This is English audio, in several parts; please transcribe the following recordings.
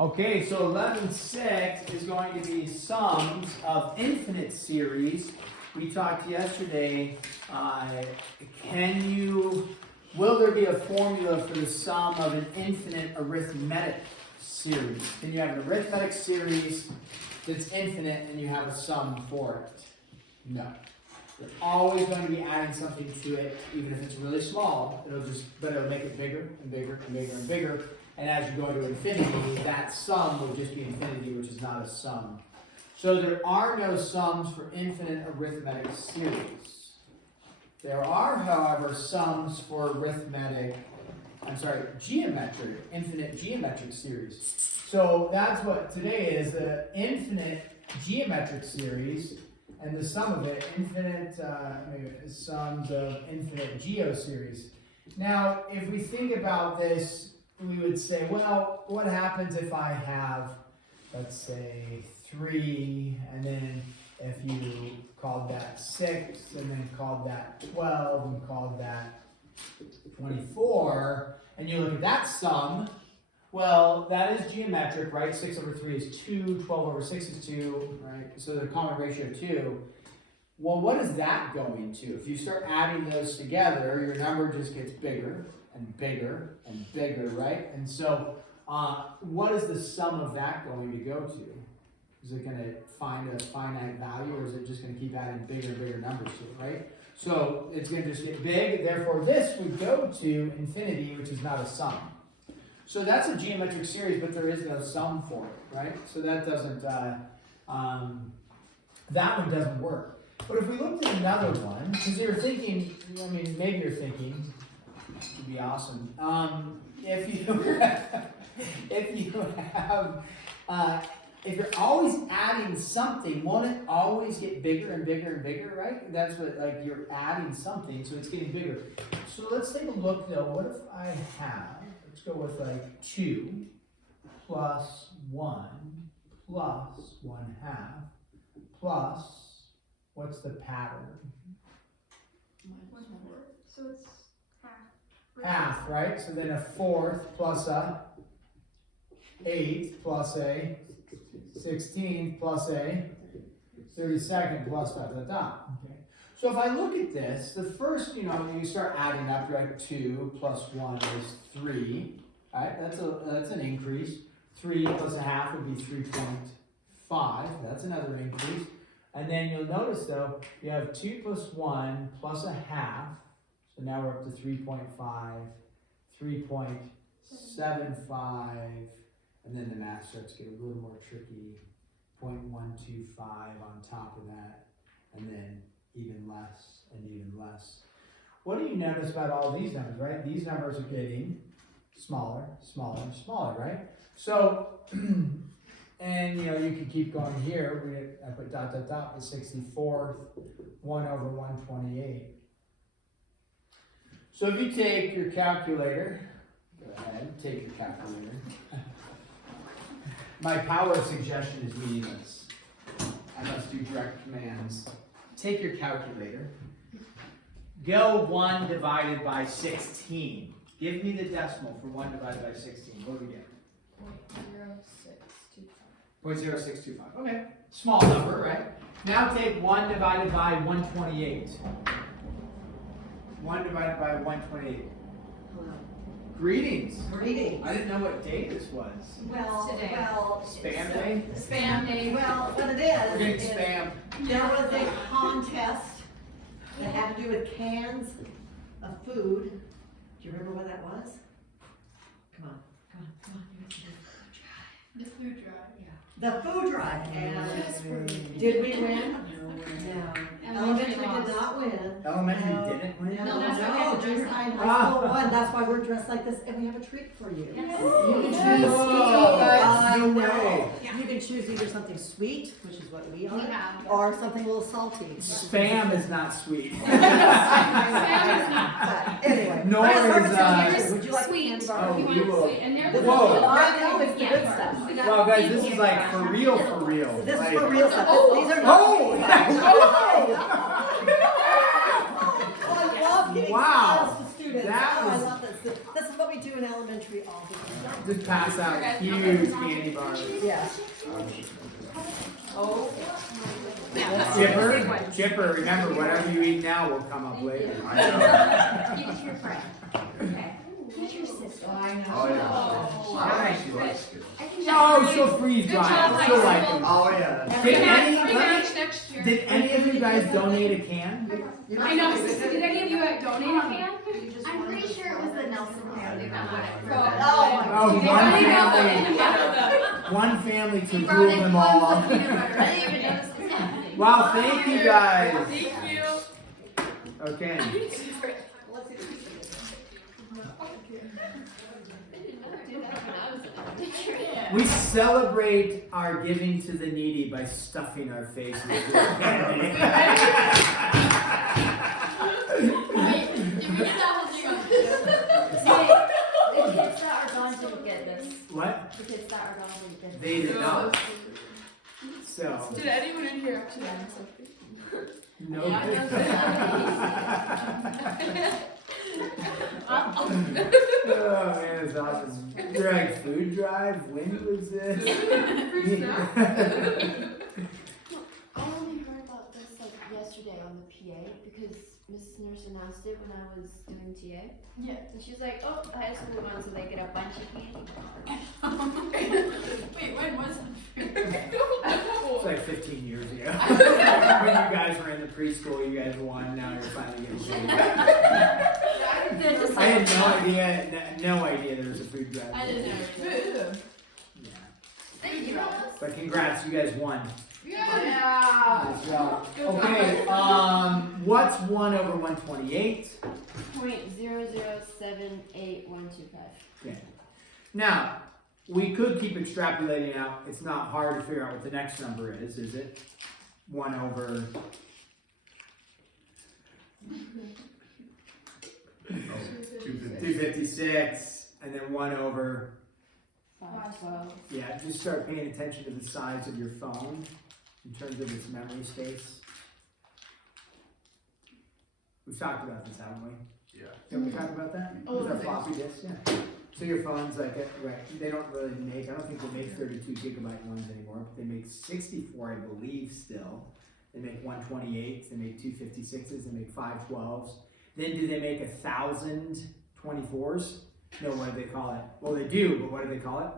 Okay, so 11.6 is going to be sums of infinite series. We talked yesterday, will there be a formula for the sum of an infinite arithmetic series? Can you have an arithmetic series that's infinite and you have a sum for it? No. You're always going to be adding something to it, even if it's really small. But it'll make it bigger and bigger and bigger and bigger. And as you go to infinity, that sum will just be infinity, which is not a sum. So there are no sums for infinite arithmetic series. There are, however, sums for infinite geometric series. So that's what today is, the infinite geometric series, and the sum of it, sums of infinite geoseries. Now, if we think about this, we would say, well, what happens if I have, let's say, 3, and then if you called that 6, and then called that 12, and called that 24, and you look at that sum, well, that is geometric, right? 6 over 3 is 2, 12 over 6 is 2, right? So the common ratio 2. Well, what is that going to? If you start adding those together, your number just gets bigger and bigger and bigger, right? And so, what is the sum of that going to go to? Is it going to find a finite value, or is it just going to keep adding bigger and bigger numbers to it, right? So, it's going to just get big, therefore this would go to infinity, which is not a sum. So that's a geometric series, but there is no sum for it, right? So that doesn't, that one doesn't work. But if we looked at another one, because you're thinking, maybe you're thinking, it would be awesome. If you're always adding something, won't it always get bigger and bigger and bigger, right? That's what, you're adding something, so it's getting bigger. So let's take a look though. What if I have, let's go with 2 plus 1 plus 1/2 plus, what's the pattern? So it's half. Half, right? So then a 4th plus a 8th plus a 16th plus a 32nd plus ... Okay. So if I look at this, the first, you start adding up, right? 2 plus 1 is 3, right? That's an increase. 3 plus a half would be 3.5. That's another increase. And then you'll notice though, you have 2 plus 1 plus a half. So now we're up to 3.5, 3.75, and then the math starts to get a little more tricky. 0.125 on top of that, and then even less and even less. What do you notice about all these numbers, right? These numbers are getting smaller, smaller, and smaller, right? So, and you can keep going here. I put ... the 64th, 1 over 128. So if you take your calculator, go ahead, take your calculator. My power of suggestion is meaningless. I must do direct commands. Take your calculator. Go 1 divided by 16. Give me the decimal for 1 divided by 16. What do we get? 0.0625. 0.0625. Okay. Small number, right? Now take 1 divided by 128. 1 divided by 128. Hello. Greetings. Greetings. I didn't know what day this was. Today. Spam day? Spam day. Well, what it We're getting is, spam. there was a contest that had to do with cans of food. Do you remember what that was? Come on. The food drive, yeah. The food drive. And did we win? No. Elementary did not win. Elementary didn't win? No, that's okay. junior high and high school won. That's why we're dressed like this, and we have a treat for you. Yes. You can choose. No way. You can choose either something sweet, which is what we are, have. or something a little salty. Spam is not sweet. But anyway, Nor I have is, service would you like sweet. candy Oh, bar? You want you it will. sweet. And there's Whoa. Right now it's the good stuff. We got Well, guys, pink this is candy like bars. for real, for real. This is Like- for real stuff. These are not. Oh! Oh, I love getting Wow. smiles to students. That Oh, I was- love this. This is what we do in elementary all the time. just pass out huge candy bars. Yeah. Oh. Chipper, remember, whatever you eat now will come up later. I know. Give it to your friend. Okay. Who's your sister? I know. Oh, yeah. I think she likes it. No, she'll freeze dry. She'll like them. Oh, yeah. Did any of you guys donate a can? I know, did any of you donate a can? I'm pretty sure it was the Nelson family that won it. Oh, one family to rule them all. I didn't even notice this happening. Wow, thank you guys. Thank you. Okay. We celebrate our giving to the needy by stuffing our faces with candy. The kids that are gone didn't get this. What? The kids that are gone didn't get this. They did not. So. Did anyone in here actually have something? No. Oh man, it's awesome. You're like food drive? When was this? I only heard about this like yesterday on the PA because Mrs. Nurse announced it when I was doing TA. Yeah. And she was like, oh, high school wants so they get a bunch of candy. Wait, when was it? It's like 15 years ago. When you guys were in the preschool, you guys won, now you're finally getting paid. I had no idea there was a food drive. I didn't know. Yeah. Thank you. But congrats, you guys won. Yeah. Nice job. Okay, what's 1 over 128? 0.0078125. Okay. Now, we could keep extrapolating out. It's not hard to figure out what the next number is it? 1 over... Oh, 250. 256, and then 1 over... 512. Yeah, just start paying attention to the size of your phone in terms of its memory space. We've talked about this, haven't we? Yeah. Didn't we talk about that? Oh, With our okay. floppy disks, yeah. So your phone's like, right, they don't really make, I don't think they make 32 gigabyte ones anymore, but they make 64, I believe, still. They make 128s, they make 256s, they make 512s. Then do they make 1,024s? No, what do they call it? Well, they do, but what do they call it?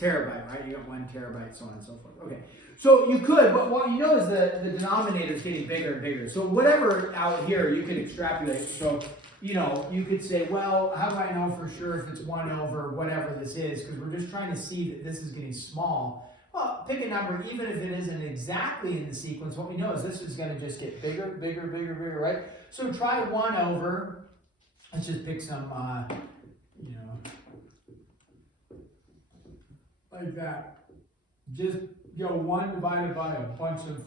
Terabyte, right? You got 1 terabyte, so on and so forth. Okay, so you could, but what you know is the denominator is getting bigger and bigger. So whatever out here, you can extrapolate. So, you know, you could say, well, how do I know for sure if it's 1 over whatever this is? Because we're just trying to see that this is getting small. Well, pick a number, even if it isn't exactly in the sequence. What we know is this is going to just get bigger, bigger, bigger, bigger, right? So try 1 over, let's just pick some, you know, like that. Just go 1 divided by a bunch of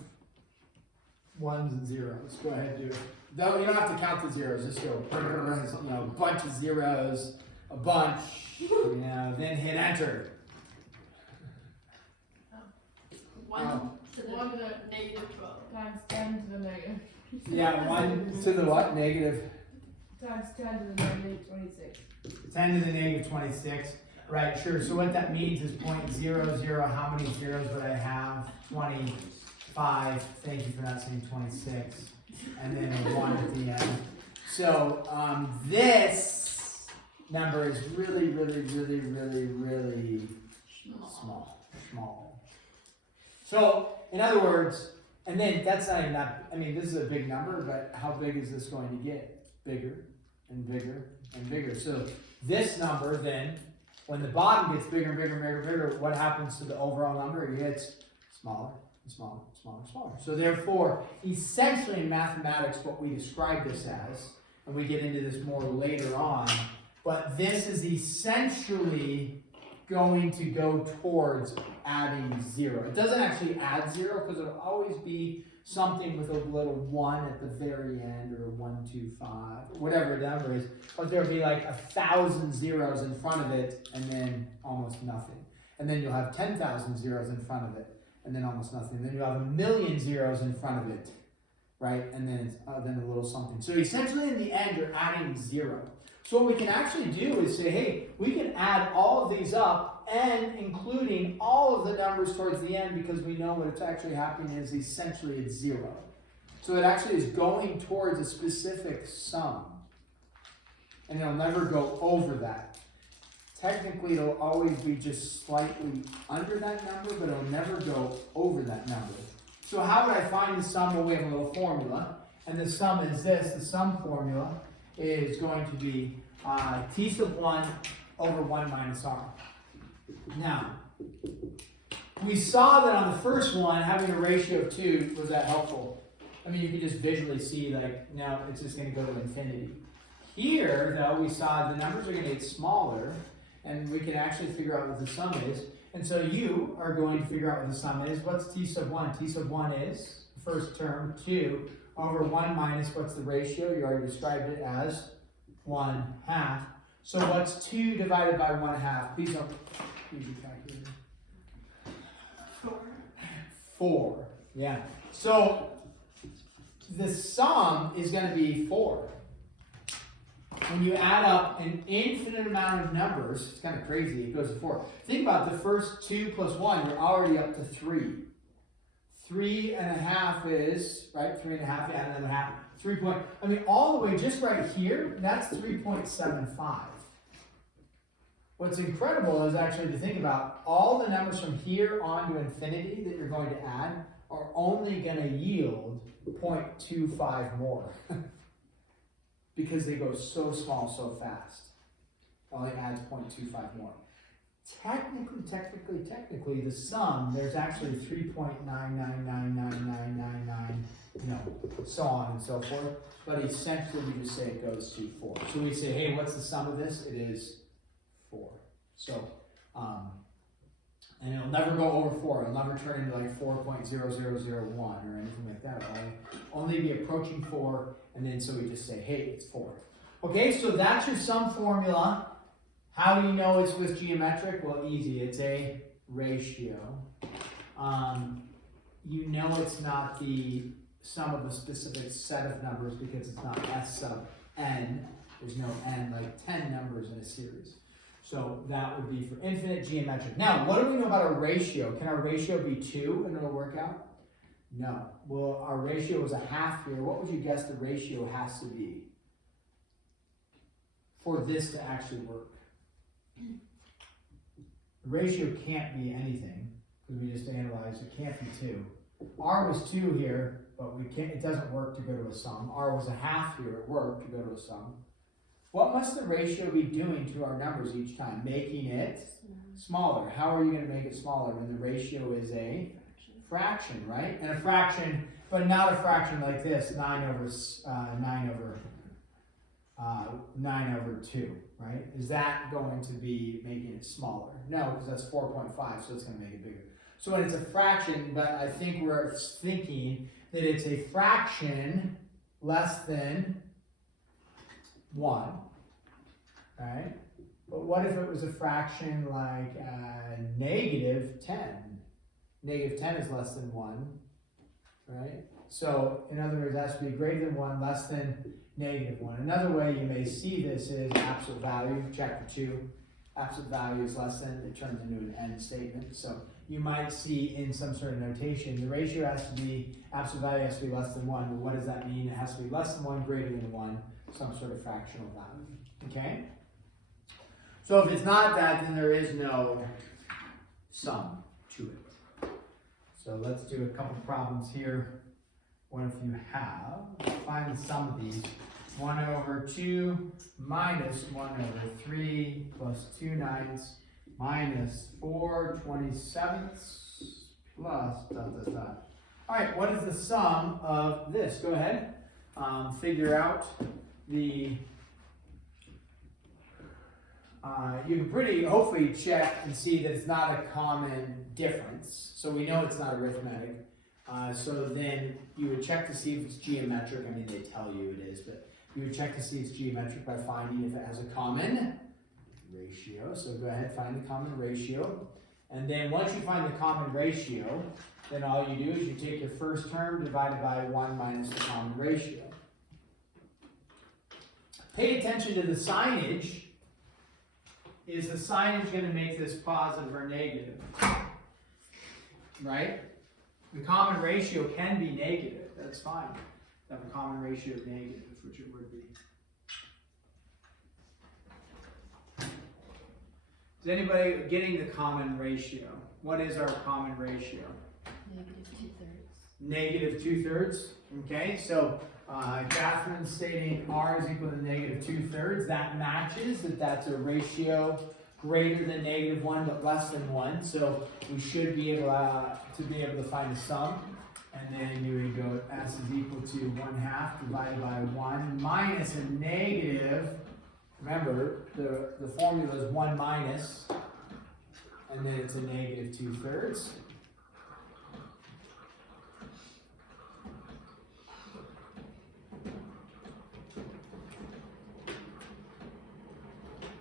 1s and 0s. Go ahead and do it. No, you don't have to count the zeros. Just go, you know, a bunch of zeros, a bunch, you know, then hit enter. 1 to the negative 12. Times 10 to the negative. Yeah, 1 to the what? Negative Times 10 to the negative 26. 10 to the negative 26. Right, sure. So what that means is 0.00. How many zeros would I have? 25. Thank you for not saying 26. And then a 1 at the end. So this number is really, really, really, really, really small. Small. So, in other words, and then that's not even that, I mean, this is a big number, but how big is this going to get? Bigger and bigger and bigger. So this number then, when the bottom gets bigger and bigger and bigger and bigger, what happens to the overall number? It gets smaller and smaller and smaller and smaller. So therefore, essentially in mathematics, what we describe this as, and we get into this more later on, but this is essentially going to go towards adding 0. It doesn't actually add 0 because it'll always be something with a little 1 at the very end, or 1, 2, 5, whatever the number is. But there'll be like 1,000 zeros in front of it, and then almost nothing. And then you'll have 10,000 zeros in front of it, and then almost nothing. Then you'll have 1,000,000 zeros in front of it, right? And then it's then a little something. So essentially, in the end, you're adding 0. So what we can actually do is say, hey, we can add all of these up and including all of the numbers towards the end because we know what's actually happening is essentially it's 0. So it actually is going towards a specific sum. And it'll never go over that. Technically, it'll always be just slightly under that number, but it'll never go over that number. So how would I find the sum? Well, we have a little formula. And the sum is this. The sum formula is going to be t sub 1 over 1 minus r. Now, we saw that on the first one, having a ratio of 2, was that helpful? I mean, you can just visually see, like, now it's just going to go to infinity. Here, though, we saw the numbers are going to get smaller, and we can actually figure out what the sum is. And so you are going to figure out what the sum is. What's t sub 1? T sub 1 is, the first term, 2 over 1 minus, what's the ratio? You already described it as 1/2. So what's 2 divided by 1/2? Please don't use your calculator. 4. Yeah. So the sum is going to be 4. When you add up an infinite amount of numbers, it's kind of crazy, it goes to 4. Think about the first 2 plus 1, you're already up to 3. 3.5 is, right, 3.5, add another half, 3 point, I mean, all the way just right here, that's 3.75. What's incredible is actually to think about all the numbers from here on to infinity that you're going to add are only going to yield 0.25 more. Because they go so small so fast. It only adds 0.25 more. Technically, the sum, there's actually 3.9999999, so on and so forth. But essentially, we just say it goes to 4. So we say, hey, what's the sum of this? It is 4. So, and it'll never go over 4. It'll never turn into like 4.0001 or anything like that. It'll only be approaching 4, and then so we just say, hey, it's 4. Okay, so that's your sum formula. How do you know it's with geometric? Well, easy. It's a ratio. You know it's not the sum of a specific set of numbers because it's not S sub n. There's no n, like 10 numbers in a series. So that would be for infinite geometric. Now, what do we know about a ratio? Can our ratio be 2 and it'll work out? No. Well, our ratio is 1/2 here. What would you guess the ratio has to be for this to actually work? The ratio can't be anything because we just analyzed it can't be 2. R was 2 here, but we can't. It doesn't work to go to a sum. R was 1/2 here. It worked to go to a sum. What must the ratio be doing to our numbers each time? Making it smaller. How are you going to make it smaller when the ratio is a fraction, right? And a fraction, but not a fraction like this, 9 over 2, right? Is that going to be making it smaller? No, because that's 4.5, so it's going to make it bigger. So when it's a fraction, but I think we're thinking that it's a fraction less than 1, right? But what if it was a fraction like negative 10? Negative 10 is less than 1, right? So in other words, it has to be greater than 1, less than negative 1. Another way you may see this is absolute value, chapter 2. Absolute value is less than, it turns into an end statement. So you might see in some sort of notation, the ratio has to be, absolute value has to be less than 1. Well, what does that mean? It has to be less than 1, greater than 1, some sort of fractional value. Okay? So if it's not that, then there is no sum to it. So let's do a couple problems here. What if you have, find the sum of these. 1 over 2 minus 1 over 3 plus 2 9ths minus 4 27ths plus dot dot dot. All right, what is the sum of this? Go ahead. Figure out the, you can pretty hopefully check and see that it's not a common difference. So we know it's not arithmetic. So then you would check to see if it's geometric. I mean, they tell you it is, but you would check to see if it's geometric by finding if it has a common ratio. So go ahead, find the common ratio. And then once you find the common ratio, then all you do is you take your first term divided by 1 minus the common ratio. pay attention to the signage. Is the signage going to make this positive or negative? Right? The common ratio can be negative. That's fine. Have a common ratio of negative, which it would be. Is anybody getting the common ratio? What is our common ratio? Negative 2/3. Negative 2/3. Okay, so Catherine's stating R is equal to negative 2/3. That matches that that's a ratio greater than -1 but less than 1. So we should be able to find the sum. And then you would go S is equal to 1/2 divided by 1 minus a negative. Remember, the formula is 1 minus, and then it's a negative 2/3.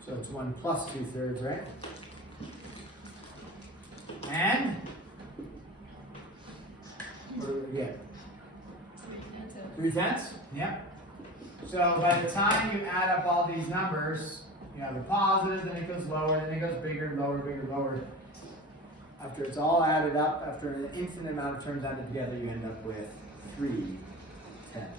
So it's 1 plus 2/3, right? And what do we get? 3/10? Yep. So by the time you add up all these numbers, you have a positive, then it goes lower, then it goes bigger, lower, bigger, lower. After it's all added up, after an infinite amount of terms added together, you end up with 3/10.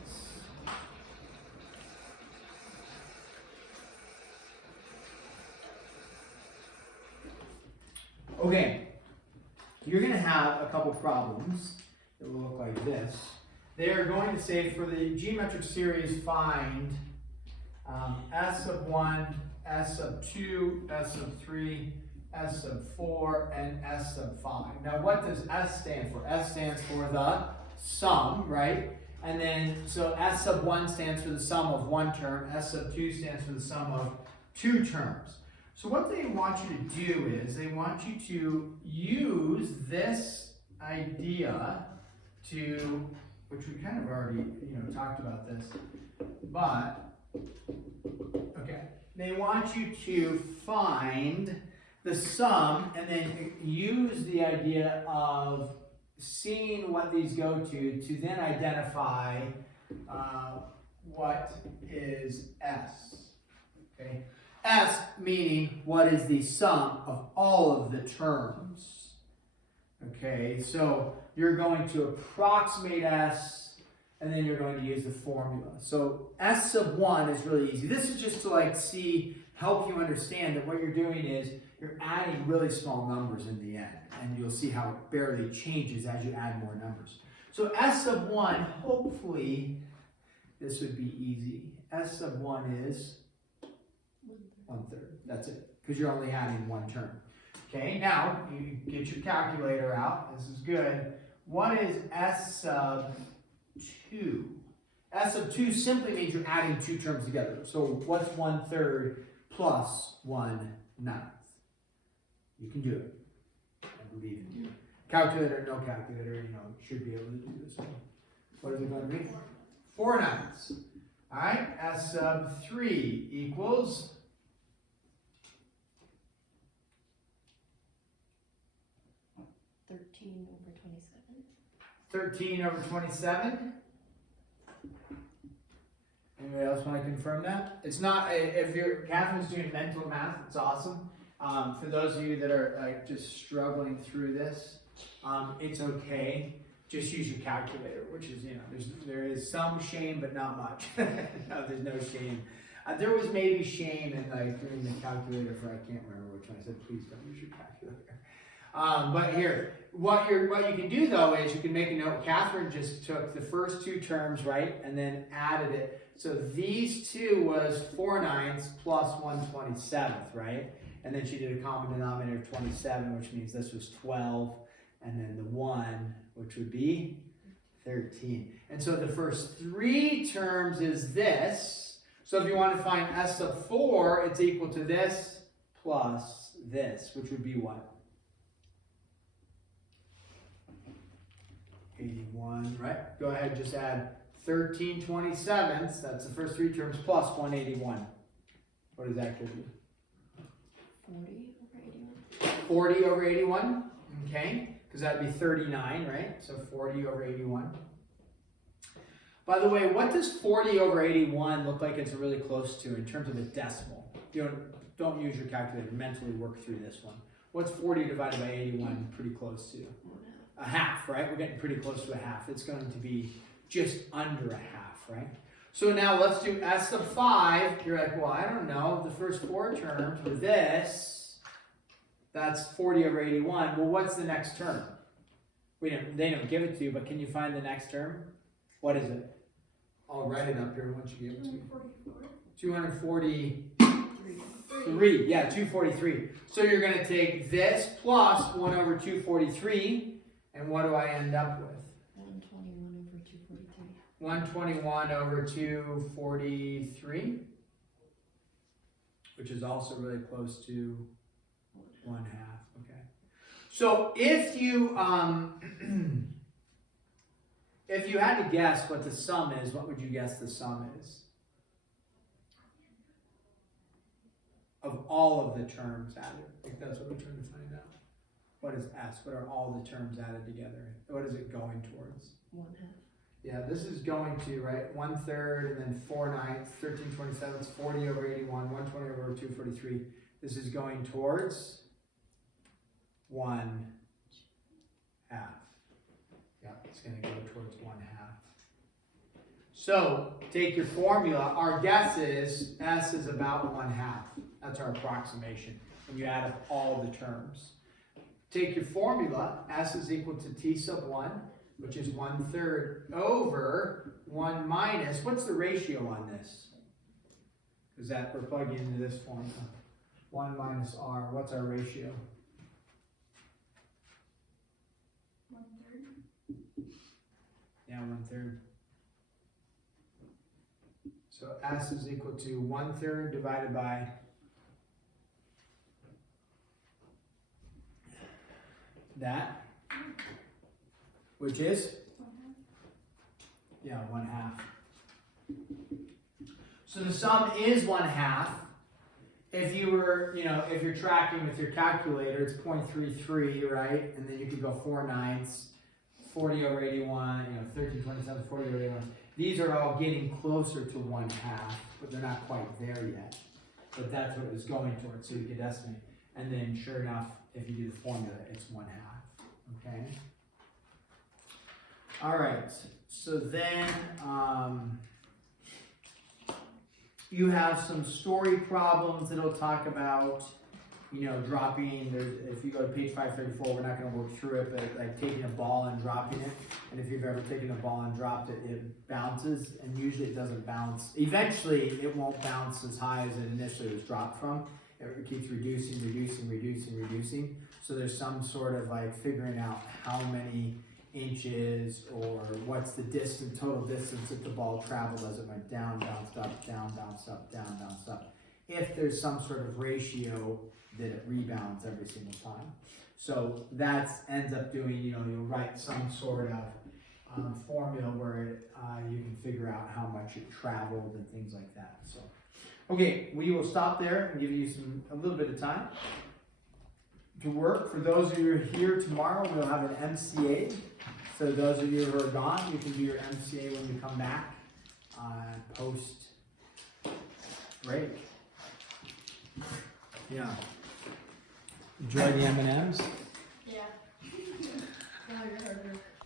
Okay, you're going to have a couple problems that will look like this. They are going to say for the geometric series find S sub 1, S sub 2, S sub 3, S sub 4, and S sub 5. Now what does S stand for? S stands for the sum, right? And then, so S sub 1 stands for the sum of one term, S sub 2 stands for the sum of two terms. So what they want you to do is they want you to use this idea to, which we kind of already, talked about this, but, okay, they want you to find the sum and then use the idea of seeing what these go to then identify what is S, okay? S meaning what is the sum of all of the terms. Okay, so you're going to approximate S and then you're going to use the formula. So S sub 1 is really easy. This is just to help you understand that what you're doing is you're adding really small numbers in the end, and you'll see how it barely changes as you add more numbers. So S sub 1, hopefully this would be easy. S sub 1 is 1/3. That's it, because you're only adding one term. Okay, now you get your calculator out. This is good. What is S sub 2? S sub 2 simply means you're adding two terms together. So what's 1/3 plus 1/9? You can do it. I believe in you. Calculator, no calculator, should be able to do this one. What is it going to be? 4/9. All right, S sub 3 equals 13 over 27. Anybody else want to confirm that? It's not, if Catherine's doing mental math, it's awesome. For those of you that are just struggling through this, it's okay. Just use your calculator, which is, there is some shame, but not much. No, there's no shame. There was maybe shame in doing the calculator for, I can't remember which one. I said, please don't use your calculator. But here, what you can do though is you can make a note. Catherine just took the first two terms, right, and then added it. So these two was 4/9 plus 1/27, right? And then she did a common denominator of 27, which means this was 12, and then the 1, which would be 13. And so the first three terms is this. So if you want to find S sub 4, it's equal to this plus this, which would be what? 81, right? Go ahead, just add 13/27, that's the first three terms, plus 181. What does that give you? 40 over 81, okay? Because that would be 39, right? So 40 over 81. By the way, what does 40 over 81 look like it's really close to in terms of a decimal? Don't use your calculator, mentally work through this one. What's 40 divided by 81 pretty close to? A half, right? We're getting pretty close to a half. It's going to be just under a half, right? So now let's do s sub 5. You're like, well, I don't know. The first 4 terms were this. That's 40 over 81. Well, what's the next term? They don't give it to you, but can you find the next term? What is it? I'll write it up here once you give it to me. 243. Yeah, 243. So you're going to take this plus 1 over 243. And what do I end up with? 121 over 243, which is also really close to 1/2. Okay. So if you if you had to guess what the sum is, what would you guess the sum is? Of all of the terms added. I think that's what we're trying to find out. What is S? What are all the terms added together? What is it going towards? 1/2. Yeah, this is going to, right, 1/3 and then 4/9, 13/27, 40 over 81, 120 over 243. This is going towards 1/2. Yeah, it's going to go towards 1/2. So, take your formula. Our guess is S is about 1/2. That's our approximation when you add up all the terms. Take your formula. S is equal to T sub 1. Which is 1/3 over 1 minus, what's the ratio on this? Because that we're plugging into this formula. 1 minus R, what's our ratio? 1/3. Yeah, 1/3. So S is equal to 1/3 divided by that. Which is? 1/2. Yeah, 1/2. So the sum is 1/2. If you were, if you're tracking with your calculator, it's 0.33, right? And then you could go 4/9, 40 over 81, 13/27, 40 over 81. These are all getting closer to 1/2, but they're not quite there yet. But that's what it was going towards, so you could estimate. And then sure enough, if you do the formula, it's 1/2, okay? All right, so then you have some story problems that'll talk about, dropping. If you go to page 534, we're not going to work through it, but like taking a ball and dropping it. And if you've ever taken a ball and dropped it, it bounces, and usually it doesn't bounce. Eventually, it won't bounce as high as it initially was dropped from. It keeps reducing. So there's some sort of like figuring out how many inches or what's the total distance that the ball traveled as it went down, bounced up, down, bounced up, down, bounced up. If there's some sort of ratio that it rebounds every single time. So that ends up doing, you'll write some sort of formula where you can figure out how much it traveled and things like that. So, okay, we will stop there and give you a little bit of time to work. For those of you who are here tomorrow, we'll have an MCA. So those of you who are gone, you can do your MCA when you come back post break. Yeah. Enjoy the M&Ms. Yeah. Now you're hard work.